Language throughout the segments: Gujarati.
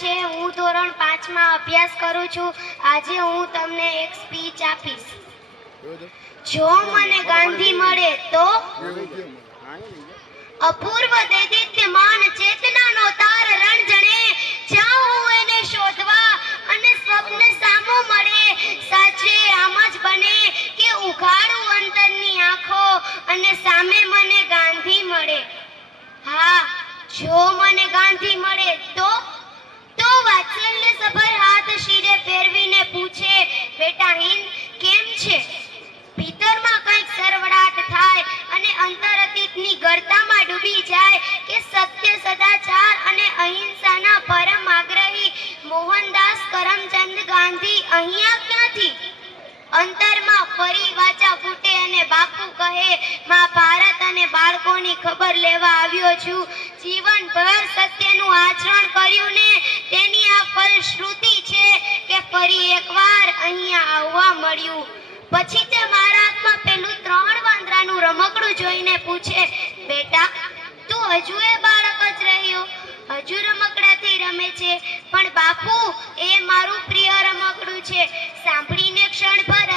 છે. હું ધોરણ 5 માં અભ્યાસ કરું છું. આજે હું તમને એક સ્પીચ આપીશ. જો મને ગાંધી મળે તો અપૂર્વ દૈદિત્યમાન ચેતનાનો તાર રણજણે જાઉં હું એને શોધવા અને સ્વપ્ન સામું મળે. સાચે આમ જ બને કે ઉઘાડું અંતરની આંખો અને સામે મને ગાંધી મળે. હા, જો મને ગાંધી મળે તો વાત્સલ્ય સભર હાથ શિરે ફેરવીને પૂછે, બેટા હિંદ કેમ છે? ભીતરમાં કંઈક સરવડાટ થાય અને અંતર અતીતની ગર્તામાં ડૂબી જાય કે સત્ય, સદાચાર અને અહિંસાના પરમ આગ્રહી મોહનદાસ કરમચંદ ગાંધી અહીંયા ક્યાંથી? અંતરમાં ફરી વાચા ફૂટે અને બાપુ કહે, માં ભારત અને બાળકોની ખબર લેવા આવ્યો છું. જીવનભર સત્યનું આચરણ કર્યું ને તેની આ ફલશ્રુતિ છે કે ફરી એકવાર અહીંયા આવવા મળ્યું. પછી તે મારા હાથમાં પેલું 3 વાંદરાનું રમકડું જોઈને પૂછે, બેટા તું હજુ એ બાળક જ રહ્યો, હજુ રમકડાથી રમે છે? પણ બાપુ એ મારું પ્રિય રમકડું છે. સાંભળીને ક્ષણભર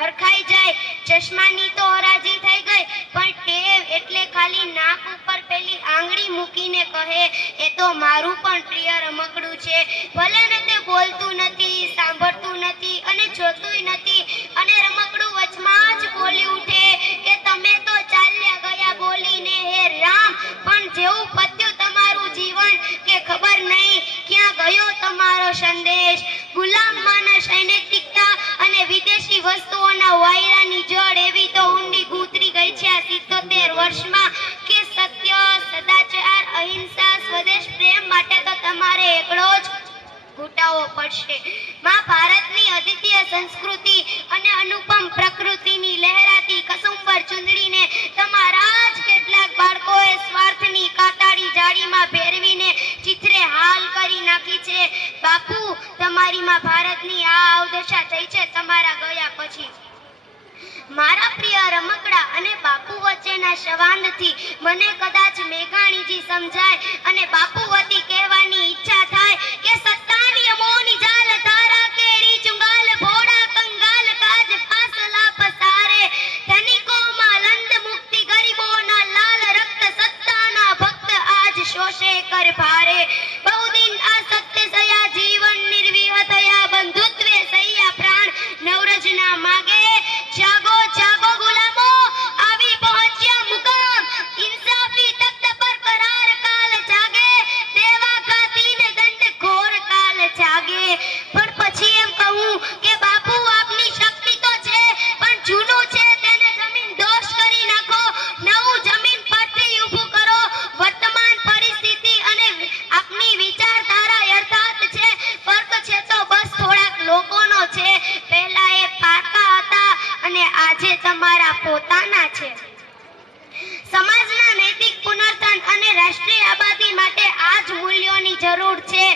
હરખાઈ જાય. ચશ્માની તો હરાજી થઈ ગઈ, પણ ટેવ એટલે ખાલી નાક ઉપર પેલી આંગળી મૂકીને કહે, એ તો મારું પણ પ્રિય રમકડું છે. ભલે ને તે બોલતું નથી, સાંભળતું નથી અને જોતુંય નથી, અને રમકડું વચમાં જ બોલી ઉઠે કે તમે તો ચાલ્યા ગયા બોલીને હે રામ, પણ જેવું પત્યું તમારું જીવન કે ખબર નહીં ક્યાં ગયો તમારો સંદેશ. ગુલામ માનસ નૈતિકતા અને વિદેશી વસ્તુઓના વાયરાની જળ એવી તો ઊંડી ગૂંથરી ગઈ છે આ 77 વર્ષમાં કે સત્ય, સદાચાર, અહિંસા, સ્વદેશ પ્રેમ માટે તો તમારે એકડો જ ઘૂંટાવો પડશે. માં ભારતની અદ્વિતીય સંસ્કૃતિ અને અનુપમ પ્રકૃતિની લહેરાતી કસુંબર ચુંદડીને તમારા જ કેટલાક બાળકોએ સ્વાર્થની કાતાળી જાળીમાં ભેરવીને ચિત્રે હાલ કરી નાખી છે. બાપુ, તમારી માં ભારતની આ અવદશા થઈ છે તમારા ગયા પછી. મારા પ્રિય રમકડા અને બાપુ વચ્ચેના સંવાદથી મને કદાચ મેઘાણીજી સમજાય અને બાપુ વતી કહેવાની ઈચ્છા થાય કે સત્તાની અમોની જાલ ધારા કેરી ચુંગાલ ભોળા કંગાલ કાજ ફાસલા પસારે ધનિકોમાં લંદ મુક્તિ ગરીબોના લાલ રક્ત સત્તાના ભક્ત આજ શોષે કર ભારે બહુદિન આ સત્ય સયા જીવન નિર્વિહ થયા બંધુત્વે સૈયા પ્રાણ નવરજના માગે જાગો જાગો ગુલામો આવી પહોંચ્યા મુકામ ઇન્સાફી તખ્ત પર કરાર કાલ જાગે દેવા ઘાતીને દંડ ઘોર કાલ જાગે. પણ પછી એમ કહું કે બાપુ આપની શક્તિ તો છે, પણ જૂનું છે તેને જમીન દોષ કરી નાખો, નવું જમીન પરથી ઊભું કરો. વર્તમાન પરિસ્થિતિ અને આપની વિચારધારા યથાર્થ છે, ફરક છે તો બસ થોડાક લોકોનો છે. પહેલા એ પાકા હતા અને આજે તમારા પોતાના છે. સમાજના નૈતિક પુનર્થન અને રાષ્ટ્રીય આબાદી માટે આ જ મૂલ્યોની જરૂર છે.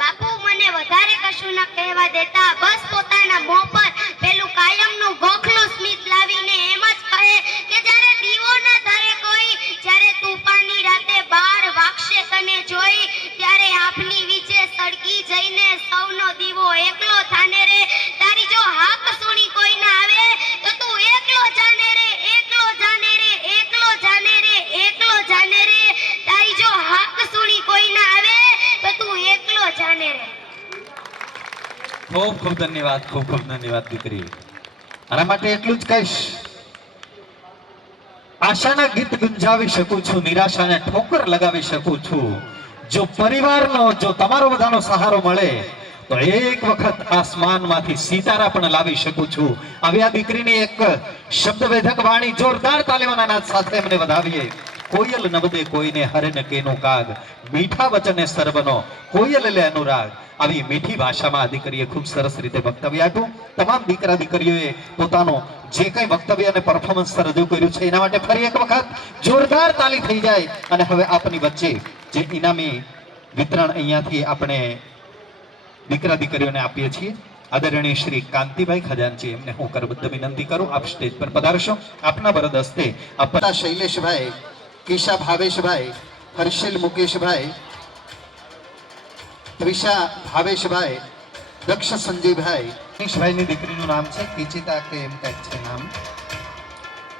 બાપુ મને વધારે કશું ન કહેવા દેતા બસ પોતાના મોં પર પેલું કાયમનું ગોખલું સ્મિત લાવીને એમ જ કહે કે જ્યારે દીવો ન ધરે કોઈ, જ્યારે તૂફાની રાતે 12 વાગશે તને જોઈ, ત્યારે આપની વિચે સળગી જઈને સૌનો દીવો એકલો થાને રે. તારી જો હાક સુણી કોઈ ના આવે તો તું એકલો જાને રે, એકલો જાને રે, એકલો જાને રે, એકલો જાને રે. તારી જો હાક સુણી કોઈ ના આવે તો તું એકલો જાને રે. ખૂબ ખૂબ ધન્યવાદ, ખૂબ ખૂબ ધન્યવાદ દીકરી. આના માટે એટલું જ કહીશ, આશાના ગીત ગુંજાવી શકું છું, નિરાશાને ઠોકર લગાવી શકું છું. જો પરિવારનો, જો તમારો બધાનો સહારો મળે તો એક વખત આસમાનમાંથી સિતારા પણ લાવી શકું છું. આવી આ દીકરીની એક શબ્દવેધક વાણી જોરદાર તાલીઓના નાદ સાથે અમને વધાવીએ. કોયલ નવદે કોઈને હરે કેનો કાગ, મીઠા વચને સર્વનો કોયલ લે અનુરાગ. આવી મીઠી ભાષામાં આ દીકરીએ ખૂબ સરસ રીતે વક્તવ્ય આપ્યું. તમામ દીકરા દીકરીઓએ પોતાનો જે કંઈ વક્તવ્ય અને પરફોર્મન્સ રજૂ કર્યું છે એના માટે ફરી એક વખત જોરદાર તાલી થઈ જાય. અને હવે આપની વચ્ચે જે ઇનામી વિતરણ અહીંયાથી આપણે દીકરા દીકરીઓને આપીએ છીએ, આદરણીય શ્રી કાંતિભાઈ ખજાનજી, એમને હું કરબદ્ધ વિનંતી કરું, આપ સ્ટેજ પર પધારશો. આપના વરદ હસ્તે આપના શૈલેષભાઈ, કિશા ભાવેશભાઈ, હર્ષિલ મુકેશભાઈ, ત્રિષા ભાવેશભાઈ, દક્ષ સંજયભાઈ, મનીષભાઈની દીકરીનું નામ છે કિચિતા કે એમ કંઈક છે નામ.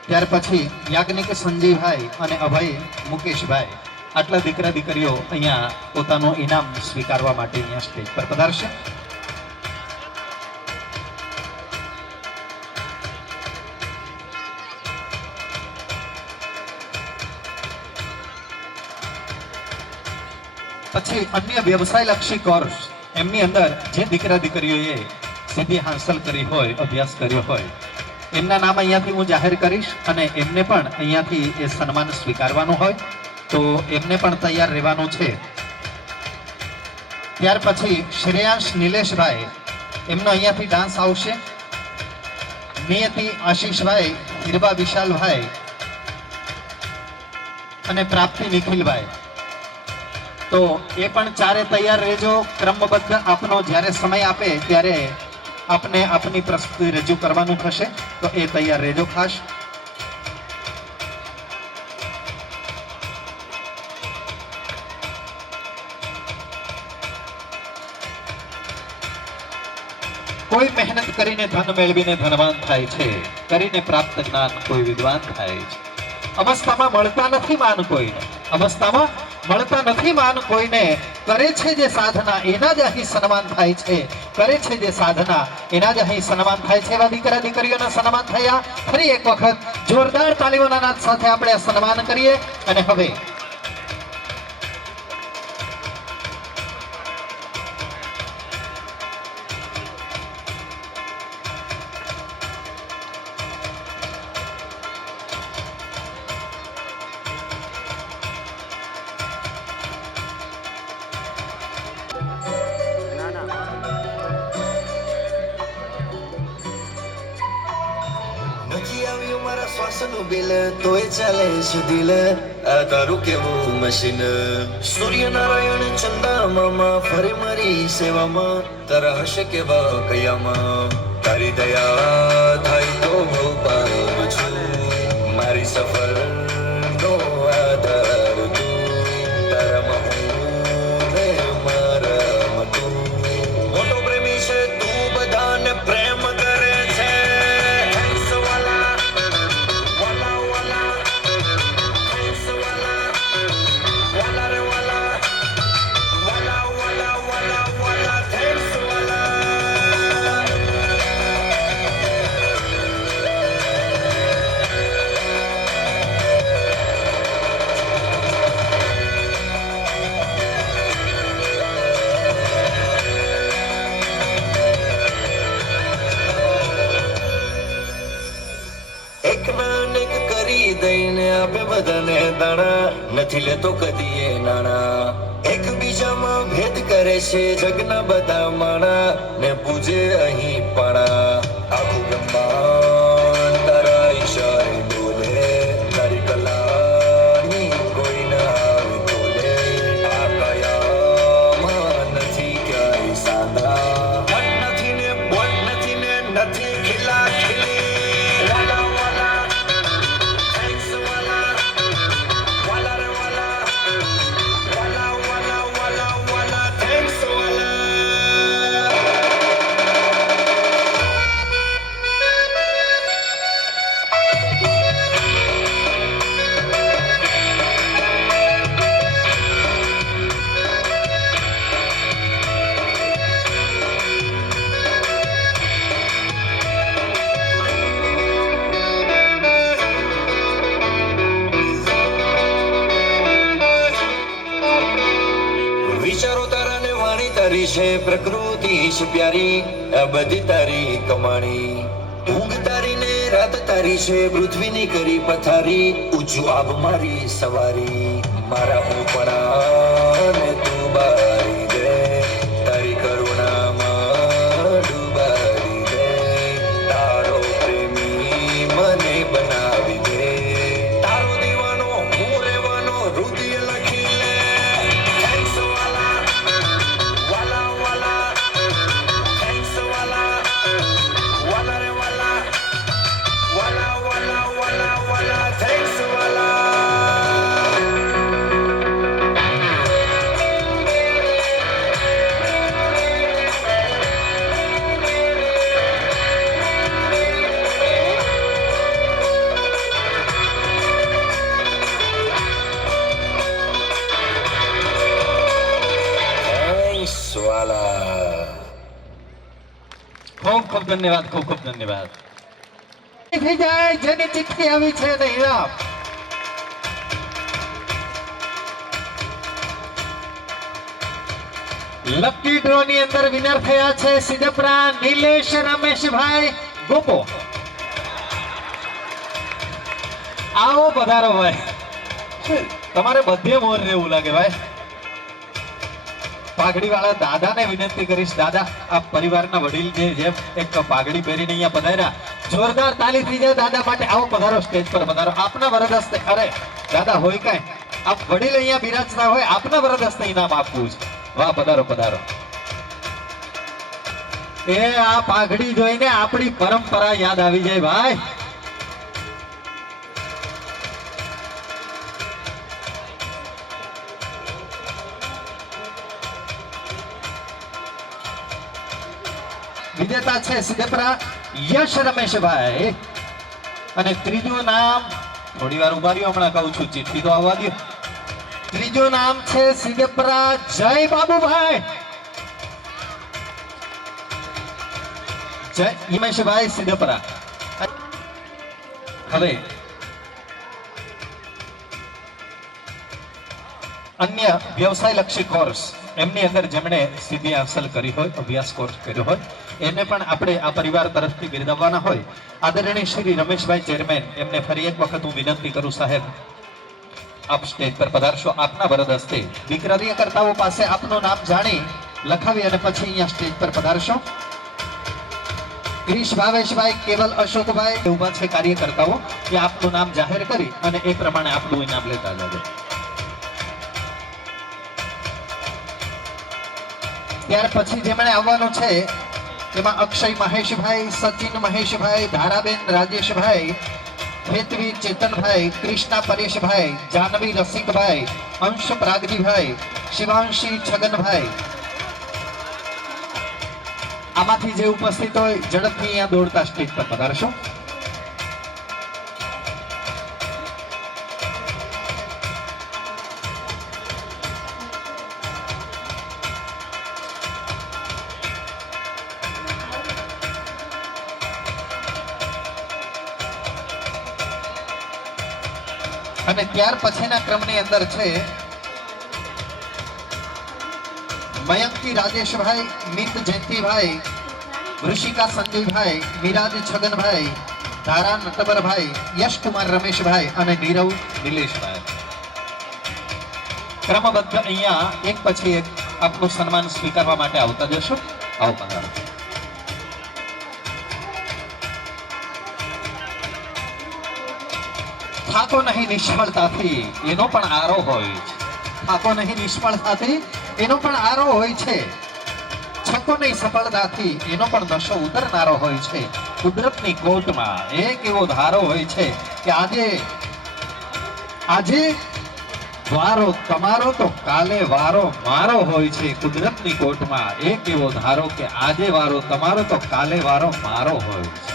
ત્યાર પછી યાજ્ઞિક સંજયભાઈ અને અભય મુકેશભાઈ, આટલા દીકરા દીકરીઓ અહીંયા પોતાનું ઇનામ સ્વીકારવા માટે અહીંયા સ્ટેજ પર પધારશે. પછી અન્ય વ્યવસાય લક્ષી કોર્સ એમની અંદર જે દીકરા દીકરીઓએ સિદ્ધિ હાંસલ કરી હોય, અભ્યાસ કર્યો હોય, એમના નામ અહીંયાથી હું જાહેર કરીશ અને એમને પણ અહીંયાથી એ સન્માન સ્વીકારવાનું હોય તો એમને પણ તૈયાર રહેવાનું છે. ત્યાર પછી શ્રેયાંશ નિલેશભાઈ, એમનો અહીંયાથી ડાન્સ આવશે. નિયતિ આશીષભાઈ, હિરબા વિશાલભાઈ અને પ્રાપ્તિ નિખિલભાઈ. તો એ પણ ચારે તૈયાર રહેજો. ક્રમબદ્ધ આપનો જ્યારે સમય આપે ત્યારે આપને આપની પ્રસ્તુતિ રજૂ કરવાનું થશે, તો એ તૈયાર રહેજો ખાસ. કોઈ મહેનત કરીને ધન મેળવીને ધનવાન થાય છે, કરીને પ્રાપ્ત જ્ઞાન કોઈ વિદ્વાન થાય છે. અવસ્થામાં મળતા નથી માન કોઈને, અવસ્થામાં મળતા નથી માન કોઈને. કરે છે જે સાધના એના જ અહીં સન્માન થાય છે, કરે છે જે સાધના એના જ અહીં સન્માન થાય છે. એવા દીકરા દીકરીઓના સન્માન થયા. ફરી એક વખત જોરદાર તાલીઓના નાદ સાથે આપણે આ સન્માન કરીએ. અને હવે નથી આવ્યું મારા શ્વાસનું બિલ તોય ચાલે છે દિલ. આ તારું કેવું મશીન. સૂર્યનારાયણ ચંદામામાં ફરે મારી સેવામાં. તારા હશે કેવા કયામાં. તારી દયા થાય તો હું પારું છું. મારી સફર નો આધાર તું. તારામાં હું ને મારામાં તું. મોટો પ્રેમી છે તું, બધાને પ્રેમ કરે છે. દઈને આપે બધાને દાણા, નથી લેતો કદી એ નાણા. એકબીજામાં ભેદ કરે છે જગના બધા માણા, ને પૂજે અહીં પાણા. આખું બ્રહ્માંડ તારા ઈશારે બોલે. તારી કલાની કોઈ ના આવે બોલે. આ કયામાં નથી ક્યાંય સાંધા. મન નથી ને બોલ નથી ને નથી ખીલા ખીલી. છે પ્રકૃતિ છે પ્યારી, આ બધી તારી કમાણી. ઊંઘ તારી ને રાત તારી છે, પૃથ્વીની કરી પથારી. ઊંચું આબ મારી સવારી. મારા ઉપણા ને તું બારી દે. તારી કરુણામાં ડૂબાડી દે. તારો પ્રેમી મને બનાવી દે. તારો દીવાનો હું રહેવાનો હૃદય લખી લે. ખૂબ ધન્યવાદ, ખૂબ ખૂબ ધન્યવાદ. થઈ જાય જેની ચિઠ્ઠી આવી છે ને ઇનામ. લકી ડ્રો ની અંદર વિનર થયા છે સિદ્ધપુરા નિલેશ રમેશભાઈ ગોપો. આવો પધારો ભાઈ. તમારે બધે મોર રહેવું લાગે ભાઈ. પાઘડી વાળા દાદાને વિનંતી કરીશ, દાદા આ પરિવારના વડીલ જે જેમ એક પાઘડી પહેરીને અહીંયા પધાર્યા, જોરદાર તાલી થઈ જાય દાદા માટે. આવો પધારો, સ્ટેજ પર પધારો. આપના વરદ હસ્તે, અરે દાદા હોય કાંઈ, આપ વડીલ અહીંયા બિરાજતા હોય, આપના વરદ હસ્તે ઇનામ આપવું છે. વાહ, પધારો પધારો. એ આ પાઘડી જોઈને આપણી પરંપરા યાદ આવી જાય ભાઈ. વિજેતા છે સિદ્ધપુરા યશ રમેશભાઈ. અને ત્રીજું નામ, થોડી વાર ઉભા રહ્યો, હમણાં કહું છું, ચિઠ્ઠી તો આવવા દો. ત્રીજું નામ છે સિદ્ધપુરા જય બાબુભાઈ. જય હિમેશભાઈ સિદ્ધપુરા. હવે અન્ય વ્યવસાય લક્ષી કોર્સ એમની અંદર જેમણે સિદ્ધિ હાંસલ કરી હોય, અભ્યાસ કોર્સ કર્યો હોય, એને પણ આપણે આ પરિવાર તરફથી બિરદાવવાના હોય. આદરણીય શ્રી રમેશભાઈ ચેરમેન, એમને ફરી એક વખત હું વિનંતી કરું, સાહેબ આપ સ્ટેજ પર પધારશો. આપના વરદ હસ્તે દીકરા કરતાઓ પાસે આપનું નામ જાણી લખાવી અને પછી અહીંયા સ્ટેજ પર પધારશો. ક્રિશ ભાવેશભાઈ, કેવલ અશોકભાઈ ઉભા છે કાર્યકર્તાઓ, એ આપનું નામ જાહેર કરી અને એ પ્રમાણે આપનું ઇનામ લેતા જજો. ત્યાર પછી જેમણે આવવાનું છે એમાં અક્ષય મહેશભાઈ, સચિન મહેશભાઈ, ધારાબેન રાજેશભાઈ, હેતવી ચેતનભાઈ, કૃષ્ણા પરેશભાઈ, જાનવી રસિકભાઈ, અંશ પ્રાગજીભાઈ, શિવાંશી છગનભાઈ. આમાંથી જે ઉપસ્થિત હોય ઝડપથી અહીંયા દોડતા સ્ટેજ પર પધારશો. અને ત્યાર પછીના ક્રમની અંદર છે મયંકી રાજેશભાઈ, મિત જયંતિભાઈ, ઋષિકા સંજયભાઈ, વિરાજ છગનભાઈ, ધારા નટવરભાઈ, યશકુમાર રમેશભાઈ અને નીરવ નિલેશભાઈ. ક્રમબદ્ધ અહીંયા એક પછી એક આપનું સન્માન સ્વીકારવા માટે આવતા જશો. આવો પધારો. થાકો નહીં નિષ્ફળતાથી, એનો પણ આરો હોય છે. થાકો નહીં નિષ્ફળતાથી, એનો પણ આરો હોય છે. છકો નહીં સફળતાથી, એનો પણ નશો ઉતરનારો હોય છે. કુદરતની કોર્ટમાં એક એવો ધારો હોય છે કે આજે વારો તમારો તો કાલે વારો મારો હોય છે. કુદરતની કોર્ટમાં એક એવો ધારો કે આજે વારો તમારો તો કાલે વારો મારો હોય છે.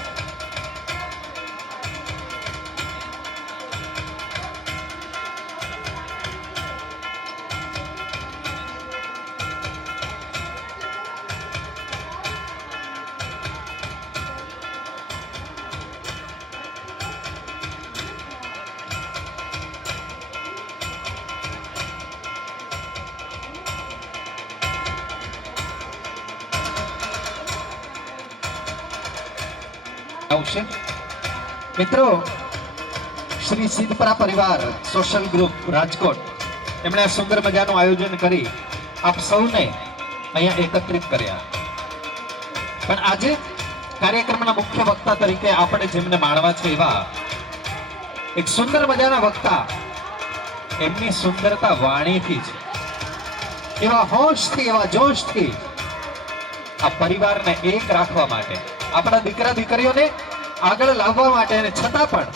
આવશે મિત્રો. શ્રી સિદ્ધપુરા પરિવાર સોશિયલ ગ્રુપ રાજકોટ એમણે આ સુંદર મજાનું આયોજન કરી આપ સૌને અહીંયા એકત્રિત કર્યા. પણ આજે કાર્યક્રમના મુખ્ય વક્તા તરીકે આપણે જેમને માણવા છે એવા એક સુંદર મજાના વક્તા, એમની સુંદરતા વાણીથી છે. એવા હોશથી, એવા જોશથી આ પરિવારને એક રાખવા માટે, આપણા દીકરા દીકરીઓને આગળ લાવવા માટે, અને છતાં પણ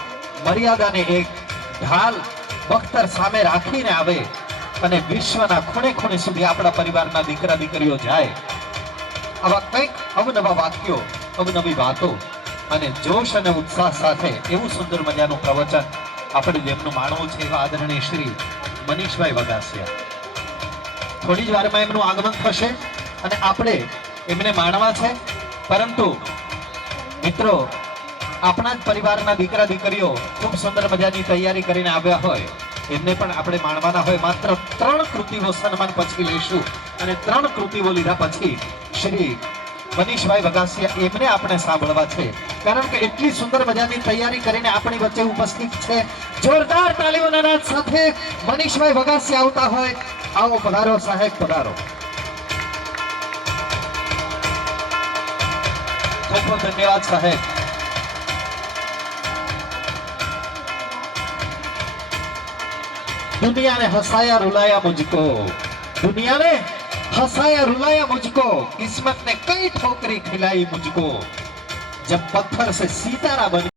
મર્યાદાને એક ઢાલ બખ્તર સામે રાખીને આવે અને વિશ્વના ખૂણે ખૂણે સુધી આપણા પરિવારના દીકરા દીકરીઓ જાય. આવા કંઈક અવનવા વાક્યો, અવનવી વાતો અને જોશ અને ઉત્સાહ સાથે એવું સુંદર મજાનું પ્રવચન આપણે જેમનું માણવું છે એવા આદરણીય શ્રી મનીષભાઈ વગાસિયા. થોડી જ વારમાં એમનું આગમન થશે અને આપણે એમને માણવા છે. પરંતુ મિત્રો, આપણા જ પરિવારના દીકરા દીકરીઓ ખૂબ સુંદર મજાની તૈયારી કરીને આવ્યા હોય, એમને પણ આપણે માણવાના હોય. માત્ર 3 કૃતિઓ સન્માન પછી લેશું અને 3 કૃતિઓ લીધા પછી શ્રી મનીષભાઈ વગાસિયા એમને આપણે સાંભળવા છે, કારણ કે એટલી સુંદર મજાની તૈયારી કરીને આપણી વચ્ચે ઉપસ્થિત છે. જોરદાર તાળીઓના નાદ સાથે મનીષભાઈ વગાસિયા આવતા હોય. આવો, પધારો સાહેબ, પધારો. ખૂબ ખૂબ ધન્યવાદ સાહેબ. दुनिया ने हंसाया रुलाया मुझको, दुनिया ने हंसाया रुलाया मुझको, किस्मत ने कई ठोकरी खिलाई मुझको, जब पत्थर से सितारा बन